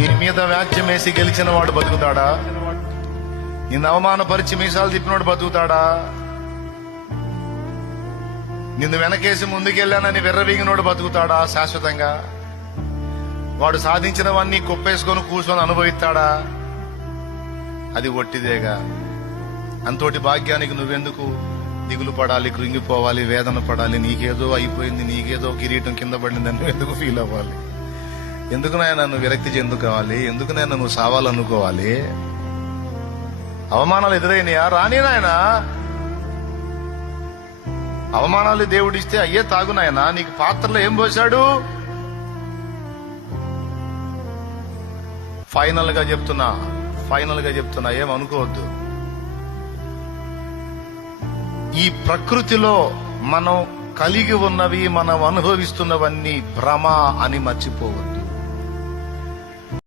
నీ మీద వ్యాజ్యం వేసి గెలిచిన వాడు బతుకుతాడా? నిన్ను అవమానపరిచి మీసాలు తిప్పినోడు బతుకుతాడా? నిన్ను వెనకేసి ముందుకెళ్ళానని వెర్రవీగినోడు బతుకుతాడా శాశ్వతంగా? వాడు సాధించినవన్నీ కుప్పేసుకొని కూర్చొని అనుభవిస్తాడా? అది ఒట్టిదేగా. అంతోటి భాగ్యానికి నువ్వెందుకు దిగులు పడాలి, కృంగిపోవాలి, వేదన పడాలి? నీకేదో అయిపోయింది, నీకేదో కిరీటం కింద పడిందని నువ్వు ఎందుకు ఫీల్ అవ్వాలి? ఎందుకు నాయన నువ్వు విరక్తి చెందుకోవాలి? ఎందుకు నాయన నువ్వు సావాలనుకోవాలి? అవమానాలు ఎదురైనయా? రాని నాయనా, అవమానాలు దేవుడిస్తే అయ్యే తాగు నాయనా. నీకు పాత్రలో ఏం పోశాడు? ఫైనల్ గా చెప్తున్నా, ఏమనుకోవద్దు. ఈ ప్రకృతిలో మనం కలిగి ఉన్నవి, మనం అనుభవిస్తున్నవన్నీ భ్రమ అని మర్చిపోవద్దు.